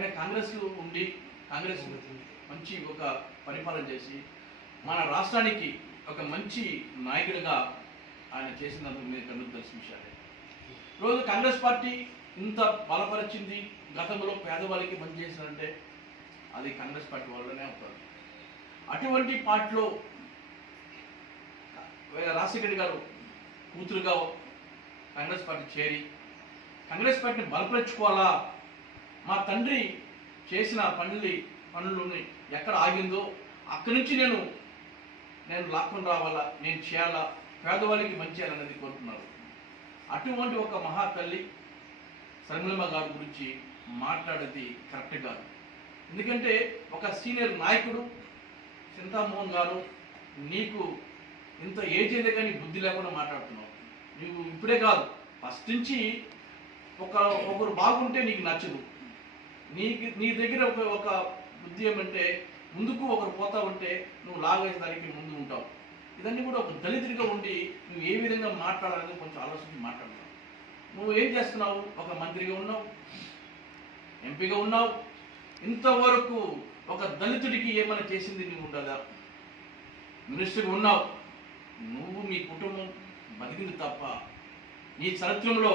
ఆయన కాంగ్రెస్ ఉండి కాంగ్రెస్ మంచి ఒక పరిపాలన చేసి మన రాష్ట్రానికి ఒక మంచి నాయకుడిగా ఆయన చేసినందుకు మీరు కన్నుకు తెలిసిన విషయాలే. రోజు కాంగ్రెస్ పార్టీ ఇంత బలపరిచింది, గతంలో పేదవాళ్ళకి మంచి చేసినంటే అది కాంగ్రెస్ పార్టీ వల్లనే అవుతుంది. అటువంటి పార్టీలో రాజశేఖర్ గారు కూతురుగా కాంగ్రెస్ పార్టీ చేరి కాంగ్రెస్ పార్టీని బలపరుచుకోవాలా, మా తండ్రి చేసిన పనులని ఎక్కడ ఆగిందో అక్కడి నుంచి నేను లాక్కొని రావాలా, నేను చేయాలా, పేదవాళ్ళకి మంచి చేయాలనేది కోరుతున్నారు. అటువంటి ఒక మహాతల్లి శర్మిలమ్మ గారి గురించి మాట్లాడేది కరెక్ట్ కాదు. ఎందుకంటే ఒక సీనియర్ నాయకుడు చింతామోహన్ గారు, నీకు ఇంత ఏజ్ అయితే కానీ బుద్ధి లేకుండా మాట్లాడుతున్నావు. నువ్వు ఇప్పుడే కాదు, ఫస్ట్ నుంచి ఒకరు బాగుంటే నీకు నచ్చదు. నీ దగ్గర ఒక బుద్ధి ఏమంటే ముందుకు ఒకరు పోతా ఉంటే నువ్వు లాగేసడానికి ముందు ఉంటావు. ఇదన్నీ కూడా ఒక దళితుడిగా ఉండి నువ్వు ఏ విధంగా మాట్లాడాలని కొంచెం ఆలోచించి మాట్లాడుతున్నావు. నువ్వు ఏం చేస్తున్నావు? ఒక మంత్రిగా ఉన్నావు, ఎంపీగా ఉన్నావు, ఇంతవరకు ఒక దళితుడికి ఏమైనా చేసింది నువ్వు ఉండదా? మినిస్టర్గా ఉన్నావు, నువ్వు మీ కుటుంబం బతికింది తప్ప నీ చరిత్రంలో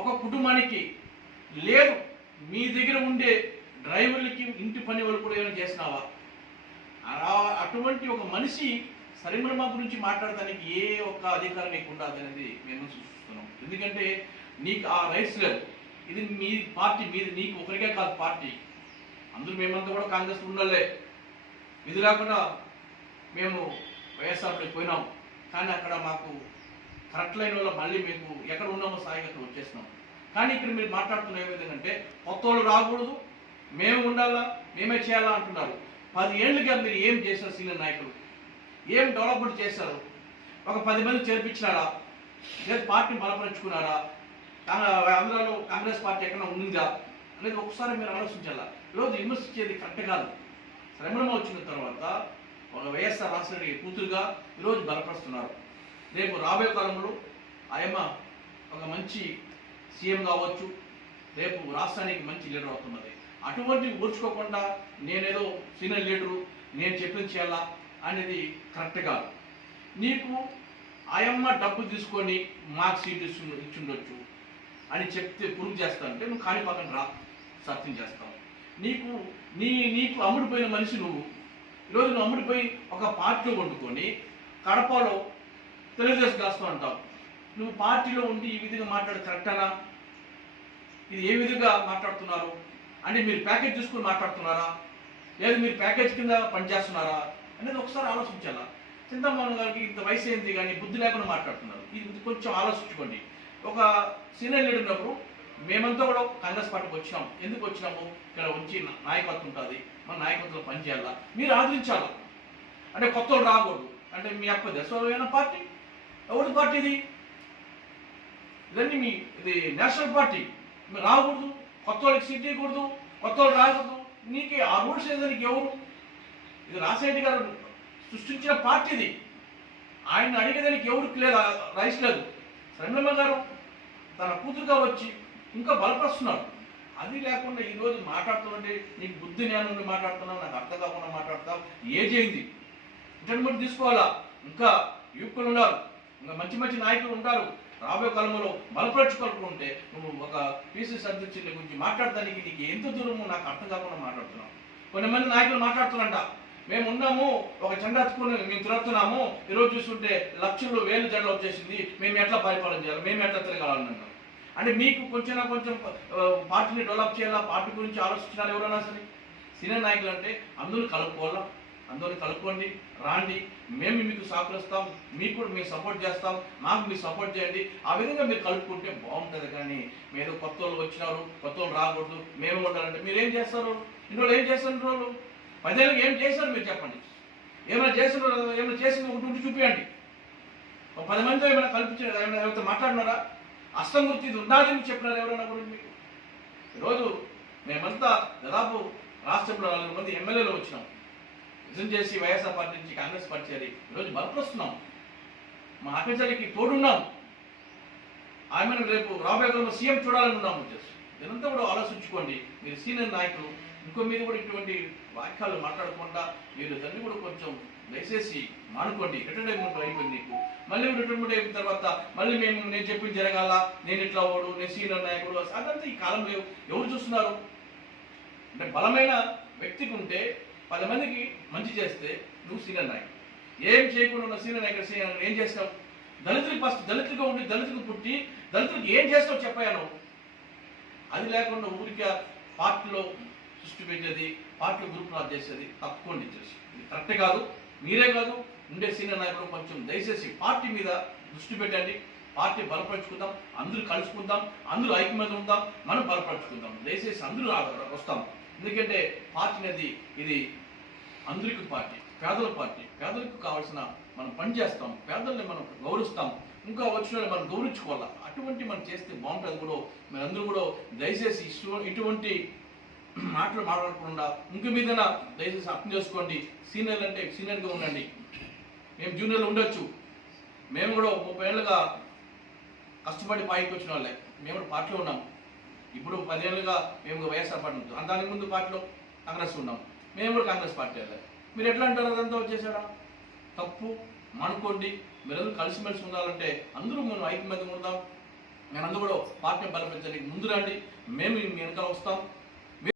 ఒక కుటుంబానికి లేదు. మీ దగ్గర ఉండే డ్రైవర్లకి ఇంటి పని వాళ్ళు కూడా ఏమైనా చేసినావా? అటువంటి ఒక మనిషి శర్మిలమ్మ గురించి మాట్లాడటానికి ఏ ఒక్క అధికారం నీకు ఉండదు అనేది మేము సూచిస్తున్నాం. ఎందుకంటే నీకు ఆ రైట్స్ లేవు. ఇది మీ పార్టీ, మీది నీకు ఒకరికే కాదు పార్టీ, అందరూ మేమంతా కూడా కాంగ్రెస్ ఉండాలే. ఇది లేకుండా మేము వైఎస్ఆర్లోకి పోయినాం, కానీ అక్కడ మాకు కరెక్ట్ లైన్ వల్ల మళ్ళీ మేము ఎక్కడ ఉన్నామో స్థాయికి అక్కడ వచ్చేసినాం. కానీ ఇక్కడ మీరు మాట్లాడుతున్న ఏ విధంగా అంటే కొత్త వాళ్ళు రాకూడదు, మేము ఉండాలా, మేమే చేయాలా అంటున్నారు. 10 ఏళ్ళుగా మీరు ఏం చేశారు? సీనియర్ నాయకులు ఏం డెవలప్మెంట్ చేశారు? ఒక 10 మంది చేర్పించినారా? లేదా పార్టీని బలపరుచుకున్నారా? ఆంధ్రాలో కాంగ్రెస్ పార్టీ ఎక్కడ ఉండిందా అనేది ఒకసారి మీరు ఆలోచించాలా. ఈరోజు విమర్శించేది కరెక్ట్ కాదు. శర్మిలమ్మ వచ్చిన తర్వాత ఒక వైఎస్ఆర్ రాజశేఖర కూతురుగా ఈరోజు బలపరుస్తున్నారు. రేపు రాబోయే కాలంలో ఆయమ్మ ఒక మంచి సీఎం కావచ్చు, రేపు రాష్ట్రానికి మంచి లీడర్ అవుతున్నది. అటువంటివి ఊర్చుకోకుండా నేనేదో సీనియర్ లీడరు, నేను చెప్పింది చేయాలా అనేది కరెక్ట్ కాదు. నీకు ఆయమ్మ డబ్బు తీసుకొని మాకు సీట్ ఇచ్చుండొచ్చు అని చెప్తే ప్రూవ్ చేస్తా అంటే నువ్వు కాని పక్కన రా, సత్యం చేస్తావు. నీకు అమ్ముడిపోయిన మనిషి నువ్వు. ఈరోజు నువ్వు అమ్ముడిపోయి ఒక పార్టీలో వండుకొని కడపలో తెలుగుదేశం కాస్తూ అంటావు. నువ్వు పార్టీలో ఉండి ఈ విధంగా మాట్లాడే కరెక్టనా? ఇది ఏ విధంగా మాట్లాడుతున్నారు? అంటే మీరు ప్యాకేజ్ తీసుకుని మాట్లాడుతున్నారా, లేదు మీరు ప్యాకేజ్ కింద పనిచేస్తున్నారా అనేది ఒకసారి ఆలోచించాలా. చింతామోహన్ గారికి ఇంత వయసు అయింది కానీ బుద్ధి లేకుండా మాట్లాడుతున్నారు. ఇది కొంచెం ఆలోచించుకోండి. ఒక సీనియర్ లీడర్ ఉన్నప్పుడు మేమంతా కూడా కాంగ్రెస్ పార్టీకి వచ్చినాం. ఎందుకు వచ్చినాము? ఇక్కడ వచ్చి నాయకత్వం ఉంటుంది, మన నాయకత్వంలో పనిచేయాలా, మీరు ఆదరించాలా. అంటే కొత్త వాళ్ళు రాకూడదు. అంటే మీ అప్ప దేశమైన పార్టీ, ఎవరి పార్టీ ఇది? ఇదన్నీ ఇది నేషనల్ పార్టీ. మీరు రాకూడదు, కొత్త వాళ్ళకి సీట్ ఇవ్వకూడదు, కొత్త వాళ్ళు రాకూడదు. నీకు ఆ రూల్స్ వేయడానికి ఎవరు? ఇది రాజశేఖర గారు సృష్టించిన పార్టీ ఇది. ఆయన అడిగేదానికి ఎవరికి లేదు, రైట్స్ లేదు. శర్మిలమ్మ గారు తన కూతురుగా వచ్చి ఇంకా బలపరుస్తున్నారు. అది లేకుండా ఈరోజు మాట్లాడుతుంటే నీకు బుద్ధి జ్ఞానం మాట్లాడుతున్నావు, నాకు అర్థం కాకుండా మాట్లాడతావు. ఏజ్ అయింది, ఇంటర్మీడియట్ తీసుకోవాలా, ఇంకా యువకులు ఉన్నారు, ఇంకా మంచి మంచి నాయకులు ఉంటారు. రాబోయే కాలంలో బలపరచుకోవాలనుకుంటే నువ్వు ఒక పీసీసీ అధ్యక్షుల గురించి మాట్లాడడానికి నీకు ఎంత దూరమో నాకు అర్థం కాకుండా మాట్లాడుతున్నావు. కొంతమంది నాయకులు మాట్లాడుతున్నారంట, మేము ఉన్నాము, ఒక జెండా ఎత్తుకుని మేము తిరుగుతున్నాము, ఈరోజు చూస్తుంటే లక్షలు వేలు జెండా వచ్చేసింది, మేము ఎట్లా పరిపాలన చేయాలి, మేము ఎట్లా తిరగాలన్నారు. అంటే మీకు కొంచెం పార్టీని డెవలప్ చేయాలా, పార్టీ గురించి ఆలోచించాలి ఎవరైనా సరే. సీనియర్ నాయకులు అంటే అందరూ కలుపుకోవాలా, అందరూ కలుపుకోండి, రాండి, మేము మీకు సహకరిస్తాం, మీకు కూడా మేము సపోర్ట్ చేస్తాం, మాకు మీరు సపోర్ట్ చేయండి. ఆ విధంగా మీరు కలుపుకుంటే బాగుంటుంది. కానీ మీరు కొత్త వాళ్ళు వచ్చినారు, కొత్త వాళ్ళు రాకూడదు, మేము ఉండాలంటే మీరు ఏం చేస్తారు? ఇన్ని రోజులు ఏం చేస్తారు? 10 ఏళ్ళకి ఏం చేశారు మీరు చెప్పండి. ఏమైనా చేస్తున్నారు? ఏమైనా చేసింది ఒకటి చూపించండి. ఒక 10 మందితో ఏమైనా కల్పించారు, ఏమైనా ఎవరితో మాట్లాడినారా? అస్తం గురించి ఇది ఉండాలని చెప్పినారు ఎవరైనా కూడా మీకు? ఈరోజు మేమంతా దాదాపు రాష్ట్రంలో 4 మంది ఎమ్మెల్యేలు వచ్చినాం, రిజైన్ చేసి వైఎస్ఆర్ పార్టీ నుంచి కాంగ్రెస్ పార్టీ చేరి ఈరోజు బలపరుస్తున్నాం. మా అక్కడికి తోడున్నాం. ఆమెను రేపు రాబోయే కాలంలో సీఎం చూడాలని ఉన్నాం. వచ్చేసి ఇదంతా కూడా ఆలోచించుకోండి. మీరు సీనియర్ నాయకులు, ఇంకో మీరు కూడా ఇటువంటి వాక్యాలు మాట్లాడకుండా మీరు దాన్ని కూడా కొంచెం దయచేసి మానుకోండి. రిటైర్మెంట్ అయిపోయింది నీకు, మళ్ళీ రిటైర్మెంట్ అయిపోయిన తర్వాత మళ్ళీ నేను చెప్పింది జరగాల, నేను ఇట్లా ఓడు, నేను సీనియర్ నాయకుడు, అదంతా ఈ కాలంలో ఎవరు చూస్తున్నారు? అంటే బలమైన వ్యక్తికి ఉంటే 10 మందికి మంచి చేస్తే నువ్వు సీనియర్ నాయకుడు. ఏం చేయకుండా ఉన్న సీనియర్ నాయకుడు ఏం చేస్తావు? దళితులకు ఫస్ట్ దళితులుగా ఉండి దళితులకు పుట్టి దళితులకు ఏం చేస్తావు చెప్పాను. అది లేకుండా ఊరికే పార్టీలో సృష్టి పెట్టేది, పార్టీ గ్రూప్లో చేసేది తప్పకుండా ఇచ్చేసి ఇది కరెక్ట్ కాదు. మీరే కాదు, ఉండే సీనియర్ నాయకులు కొంచెం దయచేసి పార్టీ మీద దృష్టి పెట్టండి. పార్టీ బలపరుచుకుందాం, అందరూ కలుసుకుందాం, అందరూ ఐక్యమత్యం ఉందాం, మనం బలపరుచుకుందాం. దయచేసి అందరూ వస్తాం. ఎందుకంటే పార్టీ అనేది ఇది అందరికీ పార్టీ, పేదల పార్టీ. పేదలకు కావాల్సిన మనం పని చేస్తాం, పేదల్ని మనం గౌరవిస్తాం, ఇంకా వచ్చిన వాళ్ళని మనం గౌరవించుకోవాలి. అటువంటి మనం చేస్తే బాగుంటుంది. కూడా మీరందరూ కూడా దయచేసి ఇటువంటి మాటలు మాట్లాడకుండా ఇంక మీద దయచేసి అర్థం చేసుకోండి. సీనియర్లు అంటే సీనియర్గా ఉండండి. మేము జూనియర్లు ఉండొచ్చు, మేము కూడా 30 ఏళ్ళుగా కష్టపడి పైకి వచ్చిన వాళ్ళే. మేము కూడా పార్టీలో ఉన్నాం. ఇప్పుడు 10 ఏళ్ళుగా మేము వైఎస్ఆర్ పార్టీ ఉంటాం, దానికి ముందు పార్టీలో కాంగ్రెస్ ఉన్నాం. మేము కూడా కాంగ్రెస్ పార్టీ వెళ్ళే. మీరు ఎట్లా అంటారు? అదంతా వచ్చేసారా? తప్పు మానుకోండి. మీరందరూ కలిసిమెలిసి ఉండాలంటే అందరూ మనం ఐక్యమత్యం ఉందాం. మేమందరూ కూడా పార్టీని బలపరచడానికి ముందు రండి. మేము మీ వెనకాల వస్తాం.